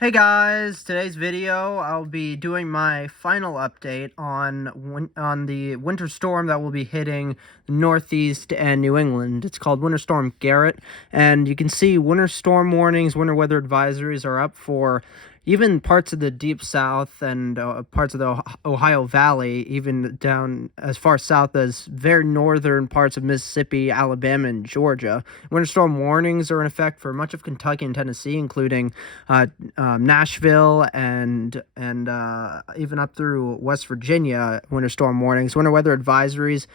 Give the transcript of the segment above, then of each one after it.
Hey guys, today's video I'll be doing my final update on the winter storm that will be hitting Northeast and New England. It's called Winter Storm Garrett, and you can see winter storm warnings, winter weather advisories are up for even parts of the deep south and parts of the Ohio Valley, even down as far south as very northern parts of Mississippi, Alabama, and Georgia. Winter storm warnings are in effect for much of Kentucky and Tennessee, including Nashville and even up through West Virginia. Winter storm warnings, winter weather advisories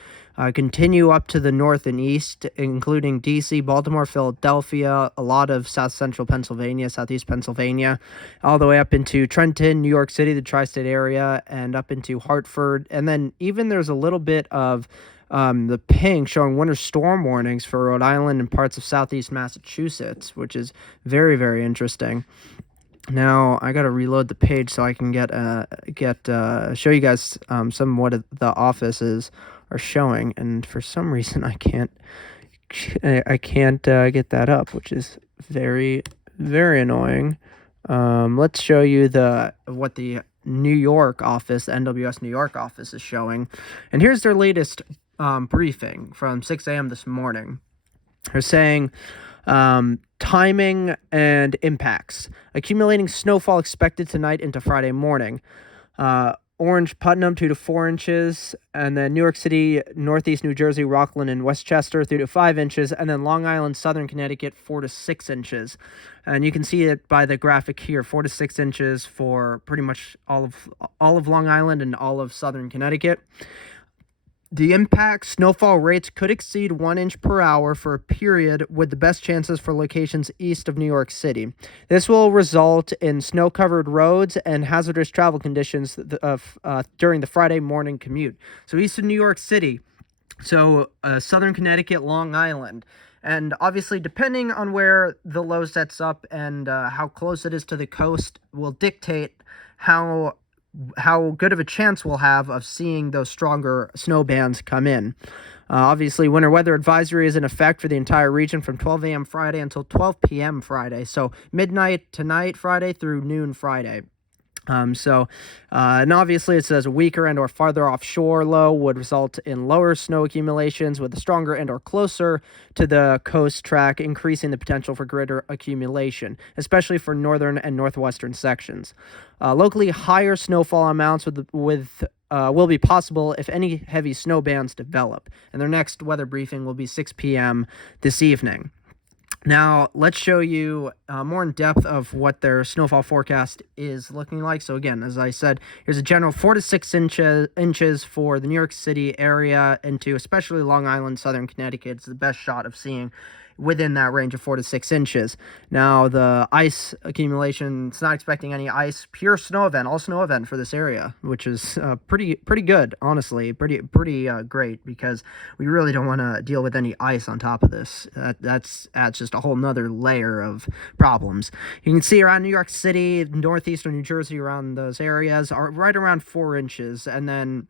continue up to the north and east, including DC, Baltimore, Philadelphia, a lot of south central Pennsylvania, southeast Pennsylvania, all the way up into Trenton, New York City, the Tri-State area, and up into Hartford. And then even there's a little bit of the pink showing winter storm warnings for Rhode Island and parts of southeast Massachusetts, which is very, very interesting. Now I gotta reload the page so I can show you guys some of what the offices are showing, and for some reason I can't get that up, which is very, very annoying. Let's show you what the New York office, the NWS New York office, is showing, and here's their latest briefing from 6 a.m. this morning. They're saying timing and impacts. Accumulating snowfall expected tonight into Friday morning. Orange, Putnam, 2 to 4 inches. And then New York City, Northeast New Jersey, Rockland, and Westchester, 3 to 5 inches. And then Long Island, Southern Connecticut, 4 to 6 inches. And you can see it by the graphic here, 4 to 6 inches for pretty much all of Long Island and all of Southern Connecticut. The impact snowfall rates could exceed 1 inch per hour for a period, with the best chances for locations east of New York City. This will result in snow-covered roads and hazardous travel conditions during the Friday morning commute. So east of New York City, Southern Connecticut, Long Island. And obviously, depending on where the low sets up and how close it is to the coast will dictate how good of a chance we'll have of seeing those stronger snow bands come in. Obviously, winter weather advisory is in effect for the entire region from 12 a.m. Friday until 12 p.m. Friday. So midnight tonight Friday through noon Friday. And obviously it says a weaker and or farther offshore low would result in lower snow accumulations with a stronger and or closer to the coast track, increasing the potential for greater accumulation, especially for northern and northwestern sections. Locally, higher snowfall amounts will be possible if any heavy snow bands develop. And their next weather briefing will be 6 p.m. this evening. Now, let's show you more in depth of what their snowfall forecast is looking like. So again, as I said, here's a general 4 to 6 inches for the New York City area into especially Long Island, Southern Connecticut. It's the best shot of seeing within that range of 4 to 6 inches. Now, the ice accumulation, it's not expecting any ice, pure snow event, all snow event for this area, which is pretty good, honestly, pretty great, because we really don't want to deal with any ice on top of this. That's just a whole nother layer of problems. You can see around New York City, northeastern New Jersey, around those areas are right around 4 inches, and then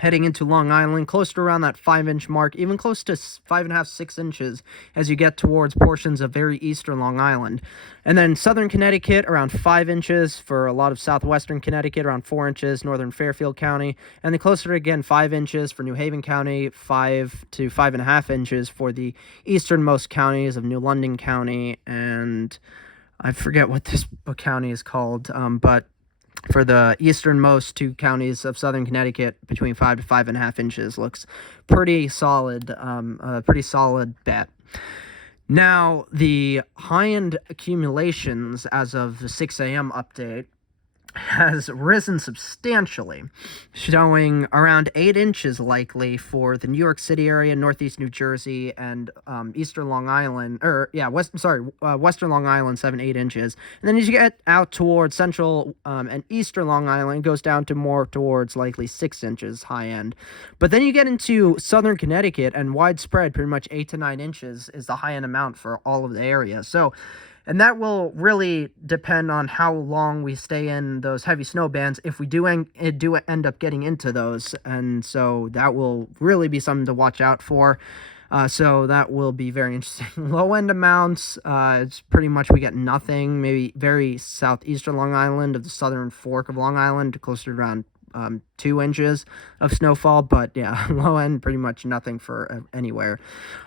heading into Long Island, close to around that 5-inch mark, even close to 5.5, 6 inches as you get towards portions of very eastern Long Island. And then southern Connecticut, around 5 inches for a lot of southwestern Connecticut, around 4 inches, northern Fairfield County. And then closer again, 5 inches for New Haven County, 5 to 5.5 inches for the easternmost counties of New London County, and I forget what this county is called, but for the easternmost 2 counties of southern Connecticut, between 5 to 5.5 inches looks pretty solid, a pretty solid bet. Now, the high-end accumulations as of the 6 a.m. update has risen substantially, showing around 8 inches likely for the New York City area, northeast New Jersey, and eastern Long Island, western Long Island, 7-8 inches. And then as you get out towards central and eastern Long Island, it goes down to more towards likely 6 inches high end. But then you get into southern Connecticut, and widespread, pretty much 8 to 9 inches is the high end amount for all of the area. And that will really depend on how long we stay in those heavy snow bands, if we do end up getting into those. And so that will really be something to watch out for. So that will be very interesting. Low end amounts, it's pretty much we get nothing, maybe very southeastern Long Island of the southern fork of Long Island, closer to around 2 inches of snowfall, but yeah, low end, pretty much nothing for anywhere.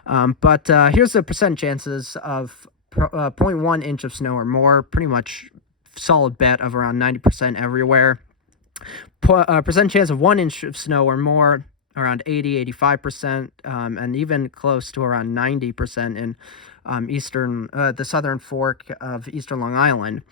But here's the percent chances of 0.1 inch of snow or more, pretty much solid bet of around 90% everywhere. Percent chance of 1 inch of snow or more, around 85%, and even close to around 90% in the southern fork of eastern Long Island.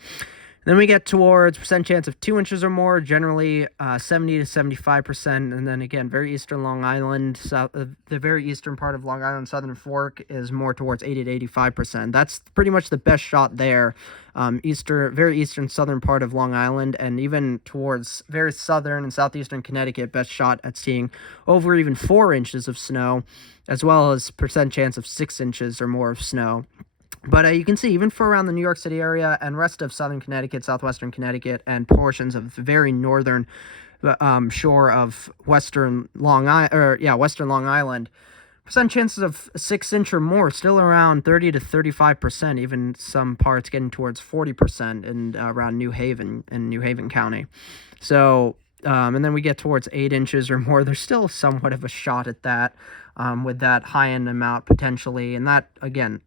Then we get towards percent chance of 2 inches or more, generally 70 to 75%. And then again, very eastern Long Island, the very eastern part of Long Island, southern fork is more towards 80 to 85%. That's pretty much the best shot there. Very eastern southern part of Long Island, and even towards very southern and southeastern Connecticut, best shot at seeing over even 4 inches of snow, as well as percent chance of 6 inches or more of snow. But you can see, even for around the New York City area and rest of southern Connecticut, southwestern Connecticut, and portions of the very northern shore of western Long Island, percent chances of 6 inch or more, still around 30 to 35%, even some parts getting towards 40% in around New Haven County. So, and then we get towards 8 inches or more. There's still somewhat of a shot at that with that high-end amount potentially, and that, again,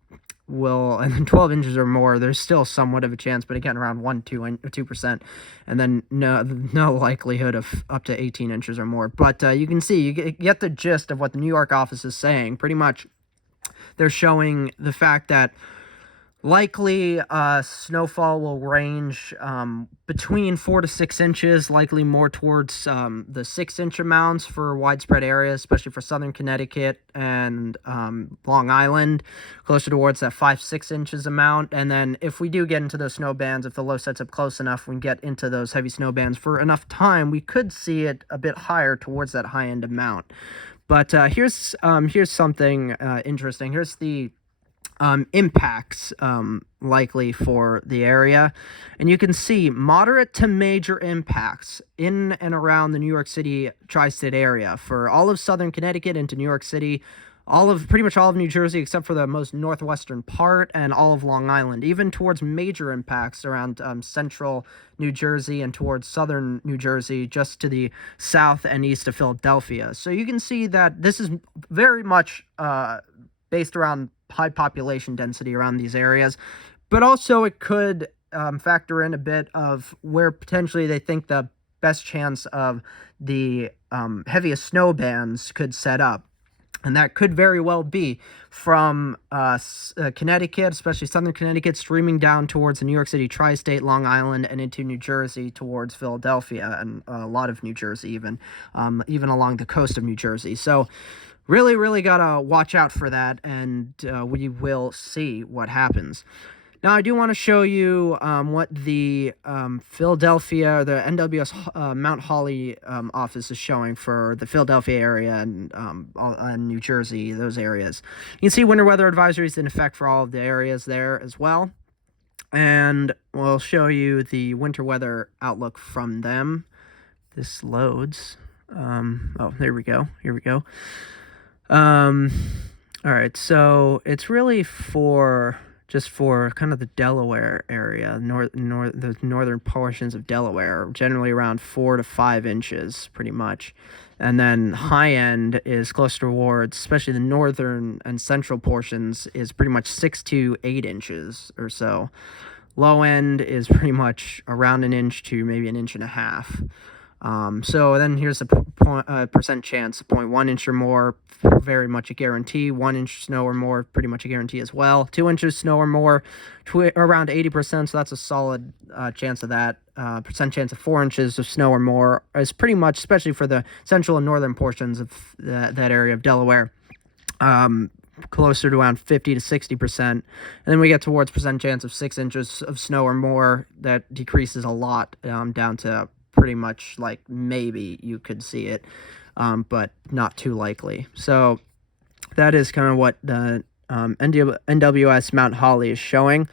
and then 12 inches or more, there's still somewhat of a chance, but again, around 2%, and then no likelihood of up to 18 inches or more. But you can see, you get the gist of what the New York office is saying. Pretty much, they're showing the fact that likely snowfall will range between 4 to 6 inches, likely more towards the 6-inch amounts for widespread areas, especially for southern Connecticut and Long Island, closer towards that 5-6 inches amount. And then if we do get into those snow bands, if the low sets up close enough, we can get into those heavy snow bands for enough time, we could see it a bit higher towards that high-end amount. But here's something interesting. Here's the impacts likely for the area, and you can see moderate to major impacts in and around the New York City Tri-State area for all of southern Connecticut into New York City, pretty much all of New Jersey except for the most northwestern part, and all of Long Island, even towards major impacts around central New Jersey and towards southern New Jersey, just to the south and east of Philadelphia. So you can see that this is very much based around high population density around these areas, but also it could factor in a bit of where potentially they think the best chance of the heaviest snow bands could set up. And that could very well be from Connecticut, especially southern Connecticut, streaming down towards the New York City Tri-State, Long Island, and into New Jersey towards Philadelphia, and a lot of New Jersey even along the coast of New Jersey. So really gotta watch out for that, and we will see what happens. Now, I do want to show you what the Philadelphia, the NWS Mount Holly office is showing for the Philadelphia area and New Jersey, those areas. You can see winter weather advisories in effect for all of the areas there as well. And we'll show you the winter weather outlook from them. This loads. Oh, there we go. Here we go. All right, so it's really just for kind of the Delaware area, the northern portions of Delaware, generally around 4 to 5 inches, pretty much. And then high end is close towards, especially the northern and central portions, is pretty much 6 to 8 inches or so. Low end is pretty much around an inch to maybe an inch and a half. So then here's the percent chance, 0.1 inch or more, very much a guarantee. 1 inch snow or more, pretty much a guarantee as well. 2 inches snow or more, around 80%, so that's a solid chance of that. Percent chance of 4 inches of snow or more is pretty much, especially for the central and northern portions of that area of Delaware, closer to around 50 to 60%. And then we get towards percent chance of 6 inches of snow or more. That decreases a lot down to pretty much like maybe you could see it, but not too likely. So that is kind of what the NWS Mount Holly is showing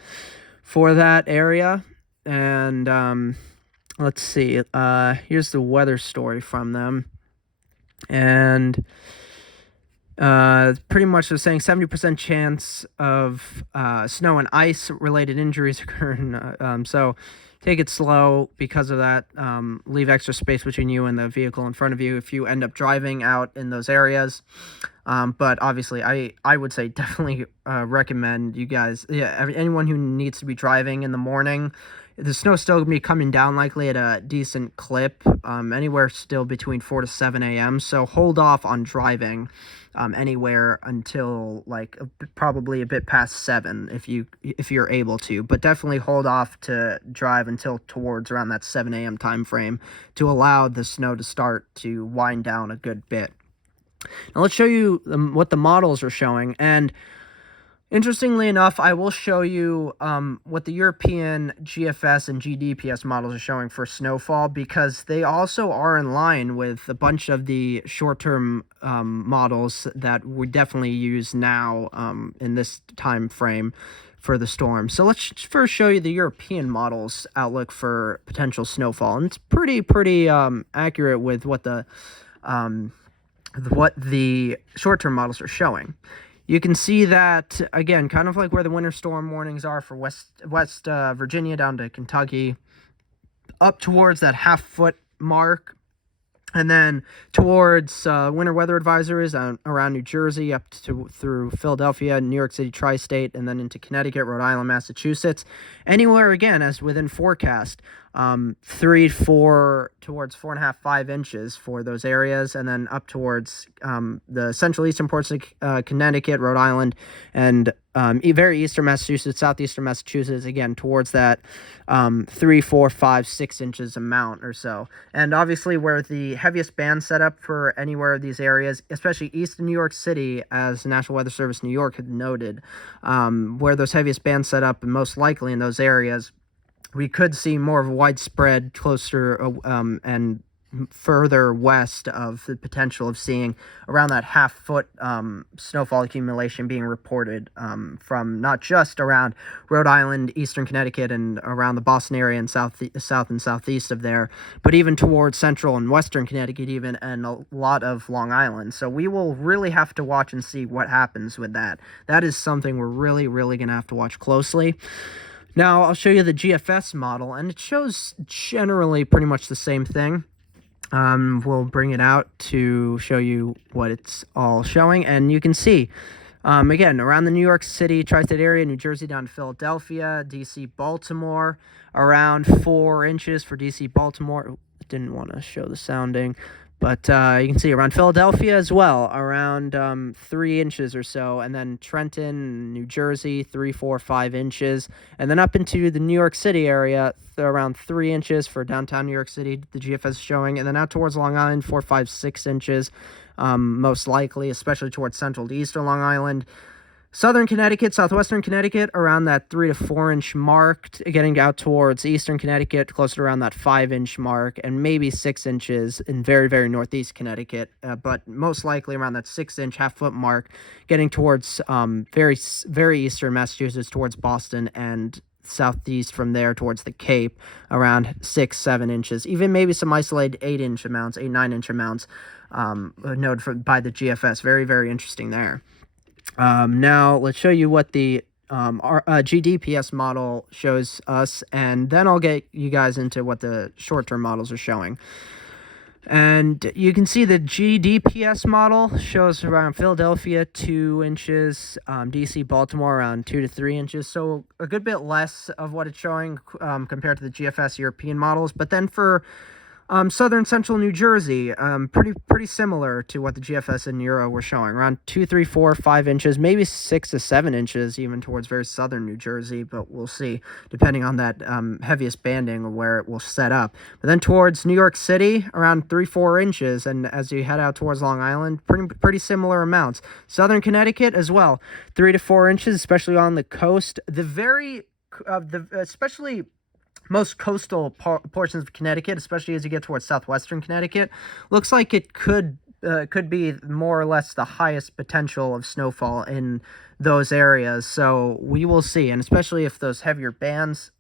for that area. And let's see, here's the weather story from them. And Pretty much was saying 70% chance of snow and ice related injuries occurring. So take it slow because of that. Leave extra space between you and the vehicle in front of you if you end up driving out in those areas. But obviously, I would say definitely recommend you guys, anyone who needs to be driving in the morning. The snow's still going to be coming down likely at a decent clip, anywhere still between 4 to 7 a.m. So hold off on driving anywhere until probably a bit past 7 if you're able to. But definitely hold off to drive until towards around that 7 a.m. time frame to allow the snow to start to wind down a good bit. Now let's show you what the models are showing. And interestingly enough, I will show you what the European GFS and GDPS models are showing for snowfall, because they also are in line with a bunch of the short-term models that we definitely use now in this time frame for the storm. So let's first show you the European models outlook for potential snowfall, and it's pretty accurate with what the short-term models are showing. You can see that, again, kind of like where the winter storm warnings are for West Virginia down to Kentucky, up towards that half-foot mark, and then towards winter weather advisories around New Jersey up through Philadelphia, New York City Tri-State, and then into Connecticut, Rhode Island, Massachusetts. Anywhere, again, as within forecast, 3, 4, towards 4.5, 5 inches for those areas, and then up towards the central eastern ports of Connecticut, Rhode Island, and very eastern Massachusetts, southeastern Massachusetts, again, towards that 3, 4, 5, 6 inches amount or so. And obviously where the heaviest band set up for anywhere of these areas, especially east of New York City, as the National Weather Service New York had noted, where those heaviest bands set up, and most likely in those areas, we could see more of a widespread, closer and further west of the potential of seeing around that half-foot snowfall accumulation being reported from not just around Rhode Island, Eastern Connecticut, and around the Boston area and south and southeast of there, but even towards central and western Connecticut even, and a lot of Long Island. So we will really have to watch and see what happens with that. That is something we're really going to have to watch closely. Now, I'll show you the GFS model, and it shows generally pretty much the same thing. We'll bring it out to show you what it's all showing, and you can see, again, around the New York City, Tri-State area, New Jersey down to Philadelphia, D.C., Baltimore, around 4 inches for D.C., Baltimore. Didn't want to show the sounding. But you can see around Philadelphia as well, around 3 inches or so. And then Trenton, New Jersey, 3, 4, 5 inches. And then up into the New York City area, around 3 inches for downtown New York City, the GFS is showing. And then out towards Long Island, 4, 5, 6 inches, most likely, especially towards central to eastern Long Island. Southern Connecticut, southwestern Connecticut, around that 3 to 4 inch mark, getting out towards eastern Connecticut, closer to around that 5 inch mark, and maybe 6 inches in very northeast Connecticut, but most likely around that 6 inch half-foot mark, getting towards very eastern Massachusetts, towards Boston, and southeast from there towards the Cape, around 6, 7 inches, even maybe some isolated 8 inch amounts, 8, 9 inch amounts, noted by the GFS. Very interesting there. Now let's show you what the GDPS model shows us, and then I'll get you guys into what the short-term models are showing. And you can see the GDPS model shows around Philadelphia 2 inches, DC, Baltimore around 2 to 3 inches, so a good bit less of what it's showing compared to the GFS European models. But then for southern central New Jersey, pretty similar to what the GFS and Euro were showing, around 2, 3, 4, 5 inches, maybe 6 to 7 inches, even towards very southern New Jersey, but we'll see, depending on that heaviest banding or where it will set up. But then towards New York City, around 3, 4 inches, and as you head out towards Long Island, pretty similar amounts. Southern Connecticut as well, 3 to 4 inches, especially on the coast. Especially most coastal portions of Connecticut, especially as you get towards southwestern Connecticut, looks like it could be more or less the highest potential of snowfall in those areas. So we will see, and especially if those heavier bands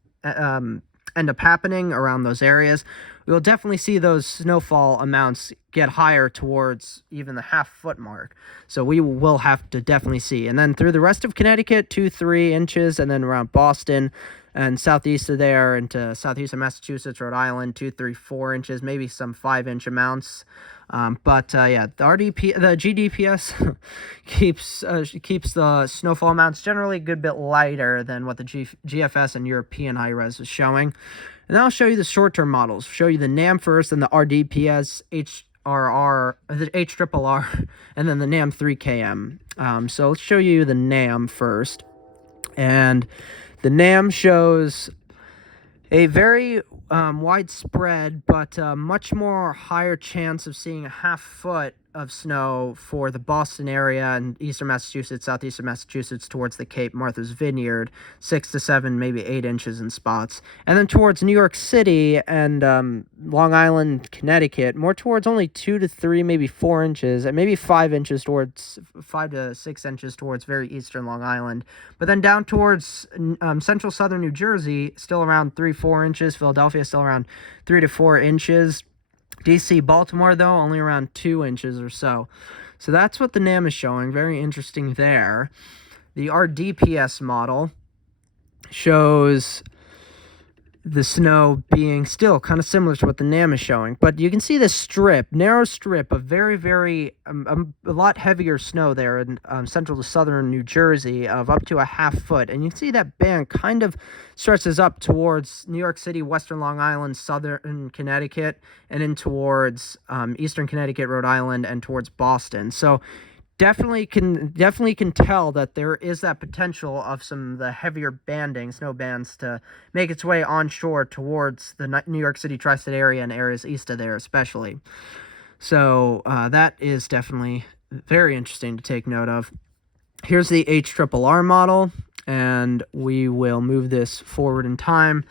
end up happening around those areas, we'll definitely see those snowfall amounts get higher towards even the half-foot mark. So we will have to definitely see. And then through the rest of Connecticut, 2-3 inches, and then around Boston and southeast of there into southeast of Massachusetts, Rhode Island, 2-3-4 inches, maybe some 5-inch amounts. Yeah, the GDPS keeps the snowfall amounts generally a good bit lighter than what the GFS and European high-res is showing. And then I'll show you the short-term models. Show you the NAM first, and the RDPS, the HRRR, and then the NAM 3KM. So let's show you the NAM first. And the NAM shows a very widespread but much more higher chance of seeing a half-foot of snow for the Boston area and eastern Massachusetts, southeastern Massachusetts towards the Cape, Martha's Vineyard, 6 to 7, maybe 8 inches in spots. And then towards New York City and Long Island, Connecticut, more towards only 2 to 3, maybe 4 inches, and maybe 5 inches towards 5 to 6 inches towards very eastern Long Island. But then down towards central southern New Jersey, still around 3-4 inches. Philadelphia still around 3 to 4 inches. DC, Baltimore, though, only around 2 inches or so. So that's what the NAM is showing. Very interesting there. The RDPS model shows the snow being still kind of similar to what the NAM is showing. But you can see this narrow strip of very, very, a lot heavier snow there in central to southern New Jersey of up to a half-foot. And you can see that band kind of stretches up towards New York City, western Long Island, southern Connecticut, and in towards eastern Connecticut, Rhode Island, and towards Boston. So definitely can tell that there is that potential of some of the heavier snow bands, to make its way onshore towards the New York City Tri-State area and areas east of there especially. So that is definitely very interesting to take note of. Here's the HRRR model, and we will move this forward in time.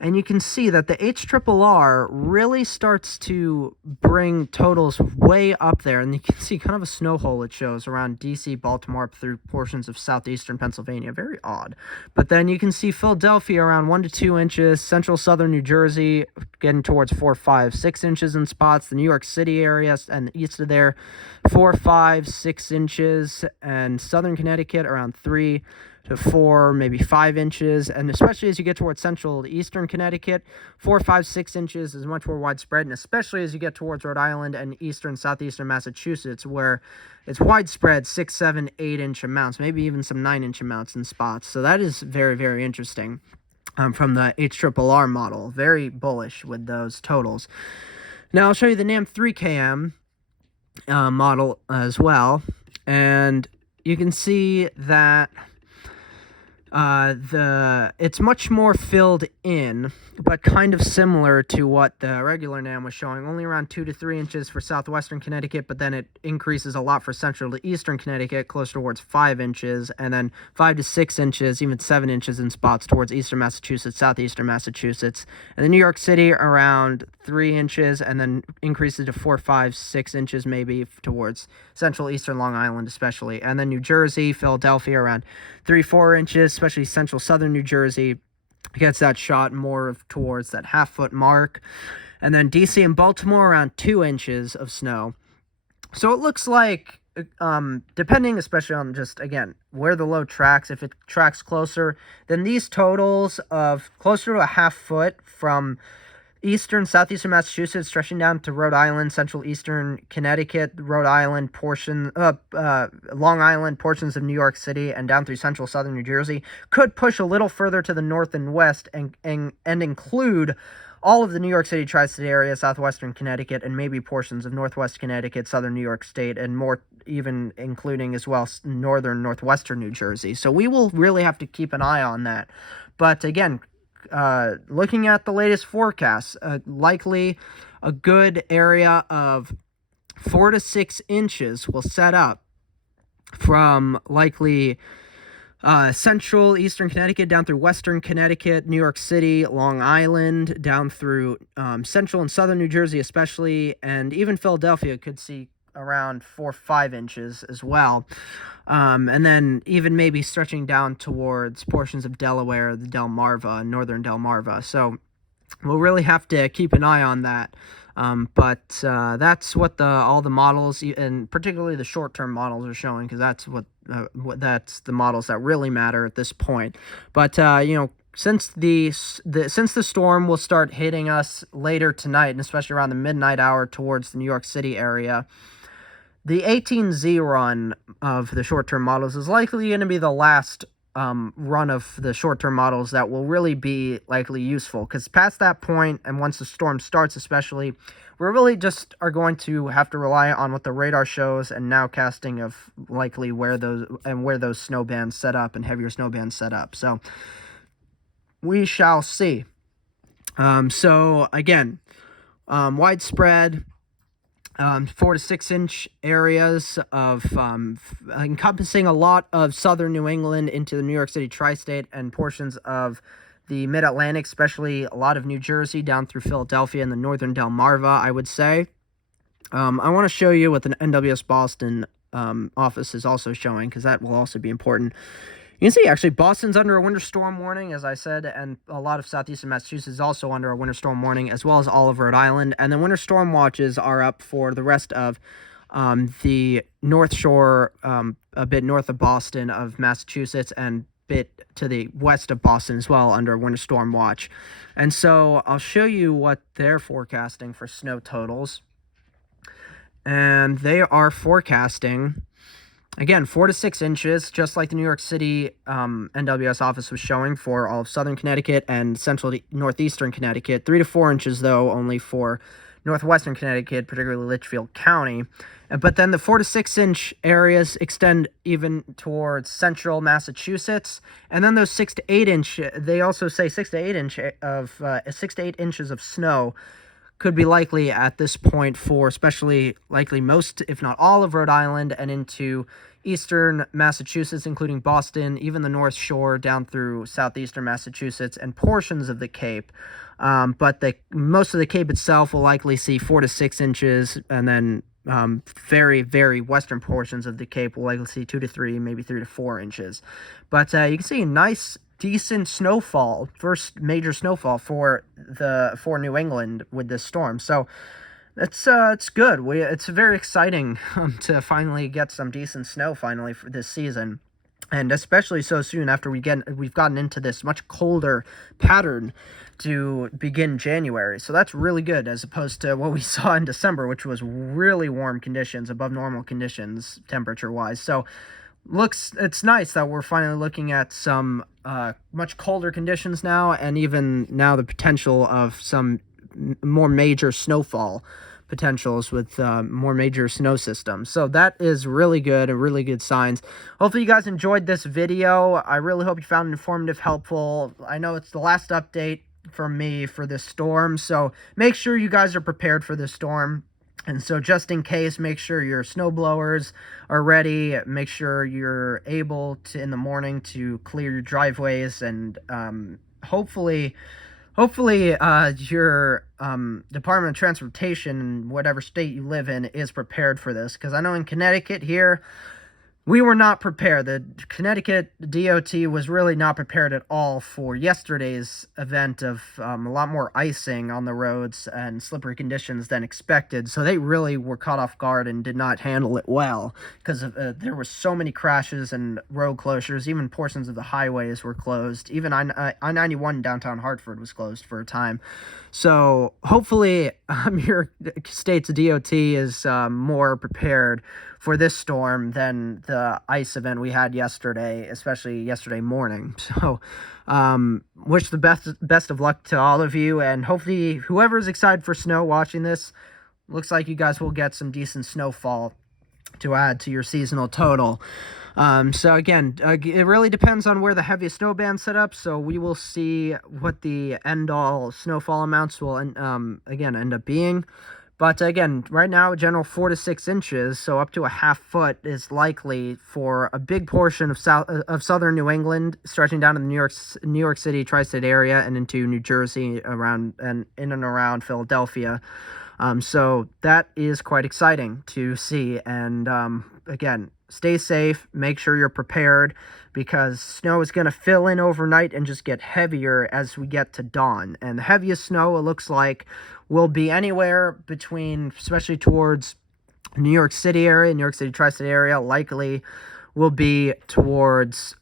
And you can see that the HRRR really starts to bring totals way up there. And you can see kind of a snow hole it shows around DC, Baltimore, up through portions of southeastern Pennsylvania. Very odd. But then you can see Philadelphia around 1 to 2 inches, central southern New Jersey getting towards 4, 5, 6 inches in spots. The New York City area and east of there, 4, 5, 6 inches. And southern Connecticut around 3 to 4, maybe 5 inches, and especially as you get towards central to eastern Connecticut, 4, 5, 6 inches is much more widespread, and especially as you get towards Rhode Island and eastern, southeastern Massachusetts, where it's widespread 6, 7, 8-inch amounts, maybe even some 9-inch amounts in spots. So that is very, very interesting from the HRRR model. Very bullish with those totals. Now I'll show you the NAM 3KM model as well, and you can see that it's much more filled in, but kind of similar to what the regular NAM was showing, only around 2 to 3 inches for southwestern Connecticut, but then it increases a lot for central to eastern Connecticut, close towards 5 inches, and then 5 to 6 inches, even 7 inches in spots towards eastern Massachusetts, southeastern Massachusetts, and then New York City around 3 inches, and then increases to 4, 5, 6 inches maybe towards central eastern Long Island especially, and then New Jersey, Philadelphia around 3, 4 inches, especially central southern New Jersey gets that shot more towards that half-foot mark, and then DC and Baltimore around 2 inches of snow. So it looks like, depending especially on just, again, where the low tracks, if it tracks closer, then these totals of closer to a half-foot from eastern, southeastern Massachusetts, stretching down to Rhode Island, central eastern Connecticut, Rhode Island, Long Island, portions of New York City, and down through central southern New Jersey, could push a little further to the north and west and include all of the New York City Tri-State area, southwestern Connecticut, and maybe portions of northwest Connecticut, southern New York State, and more, even including as well northern, northwestern New Jersey. So we will really have to keep an eye on that. But again, looking at the latest forecasts, likely a good area of 4 to 6 inches will set up from likely central eastern Connecticut down through western Connecticut, New York City, Long Island, down through central and southern New Jersey especially, and even Philadelphia could see around 4 or 5 inches as well. And then even maybe stretching down towards portions of Delaware, the Delmarva, northern Delmarva. So we'll really have to keep an eye on that. But that's what all the models, and particularly the short-term models, are showing, because that's that's the models that really matter at this point. But since the storm will start hitting us later tonight, and especially around the midnight hour towards the New York City area, the 18Z run of the short-term models is likely going to be the last run of the short-term models that will really be likely useful, because past that point, and once the storm starts especially, we really just are going to have to rely on what the radar shows and nowcasting of likely where those snow bands set up and heavier snow bands set up. So we shall see. So again, widespread 4 to 6 inch areas of encompassing a lot of southern New England into the New York City Tri-State and portions of the Mid-Atlantic, especially a lot of New Jersey down through Philadelphia and the northern Delmarva, I would say. I want to show you what the NWS Boston office is also showing, because that will also be important. You can see, actually, Boston's under a winter storm warning, as I said, and a lot of southeastern Massachusetts is also under a winter storm warning, as well as all of Rhode Island. And the winter storm watches are up for the rest of the North Shore, a bit north of Boston of Massachusetts, and bit to the west of Boston as well under winter storm watch. And so I'll show you what they're forecasting for snow totals. And they are forecasting, again, 4 to 6 inches, just like the New York City NWS office was showing for all of southern Connecticut and central to northeastern Connecticut. 3 to 4 inches, though, only for northwestern Connecticut, particularly Litchfield County. But then the 4 to 6 inch areas extend even towards central Massachusetts. And then those 6 to 8 inch, they also say 6 to 8 inches of snow could be likely at this point for especially likely most, if not all, of Rhode Island and into eastern Massachusetts, including Boston, even the North Shore down through southeastern Massachusetts and portions of the Cape. But most of the Cape itself will likely see 4 to 6 inches, and then very, very western portions of the Cape will likely see 2 to 3, maybe 3 to 4 inches. But you can see nice, decent snowfall, first major snowfall for New England with this storm. So it's good. It's very exciting to finally get some decent snow finally for this season, and especially so soon after we've gotten into this much colder pattern to begin January. So that's really good, as opposed to what we saw in December, which was really warm conditions, above normal conditions temperature wise. So it's nice that we're finally looking at some much colder conditions now, and even now the potential of some more major snowfall potentials with more major snow systems. So that is really good, and really good signs. Hopefully you guys enjoyed this video. I really hope you found it informative, helpful. I know it's the last update from me for this storm, so make sure you guys are prepared for this storm. And so just in case, make sure your snow blowers are ready. Make sure you're able to, in the morning, to clear your driveways, and hopefully your Department of Transportation, whatever state you live in, is prepared for this. Because I know in Connecticut here, we were not prepared. The Connecticut DOT was really not prepared at all for yesterday's event of a lot more icing on the roads and slippery conditions than expected. So they really were caught off guard and did not handle it well, because there were so many crashes and road closures. Even portions of the highways were closed. Even I-91 in downtown Hartford was closed for a time. So hopefully your state's DOT is more prepared for this storm than the ice event we had yesterday, especially yesterday morning. So wish the best of luck to all of you, and hopefully whoever's excited for snow watching this, looks like you guys will get some decent snowfall to add to your seasonal total. So again, it really depends on where the heaviest snow band's set up, so we will see what the end-all snowfall amounts will again end up being. But again, right now, general 4 to 6 inches, so up to a half foot, is likely for a big portion of southern New England, stretching down to the New York City Tri-State area and into New Jersey, around and in and around Philadelphia. So that is quite exciting to see. And again, stay safe, make sure you're prepared, because snow is going to fill in overnight and just get heavier as we get to dawn. And the heaviest snow, it looks like, will be anywhere between, especially towards New York City area, New York City Tri-State area, likely will be towards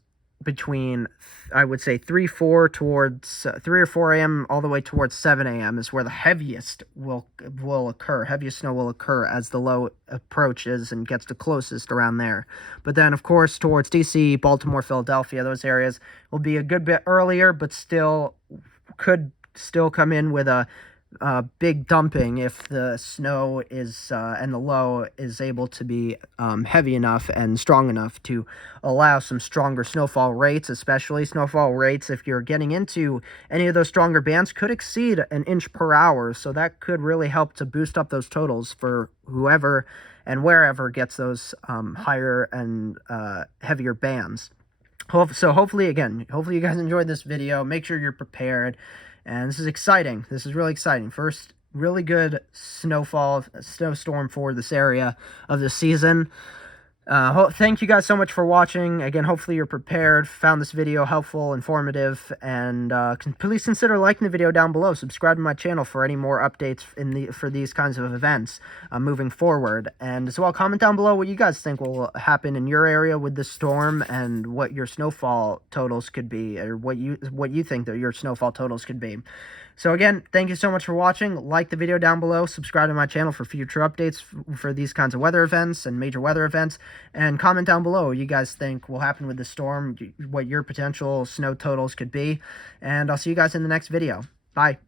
between, I would say, 3 or 4 a.m. all the way towards 7 a.m. is where the heaviest will occur. Heaviest snow will occur as the low approaches and gets the closest around there. But then, of course, towards DC, Baltimore, Philadelphia, those areas will be a good bit earlier, but could still come in with a big dumping if the snow is and the low is able to be heavy enough and strong enough to allow some stronger snowfall rates. Especially snowfall rates, if you're getting into any of those stronger bands, could exceed 1 inch per hour, so that could really help to boost up those totals for whoever and wherever gets those higher and heavier bands. So hopefully you guys enjoyed this video. Make sure you're prepared. And this is exciting. This is really exciting. First really good snowstorm for this area of the season. Thank you guys so much for watching. Again, hopefully you're prepared, found this video helpful, informative, and please consider liking the video down below. Subscribe to my channel for any more updates for these kinds of events moving forward. And as well, comment down below what you guys think will happen in your area with this storm and what your snowfall totals could be, or what you think that your snowfall totals could be. So again, thank you so much for watching. Like the video down below, subscribe to my channel for future updates for these kinds of weather events and major weather events, and comment down below what you guys think will happen with the storm, what your potential snow totals could be, and I'll see you guys in the next video. Bye.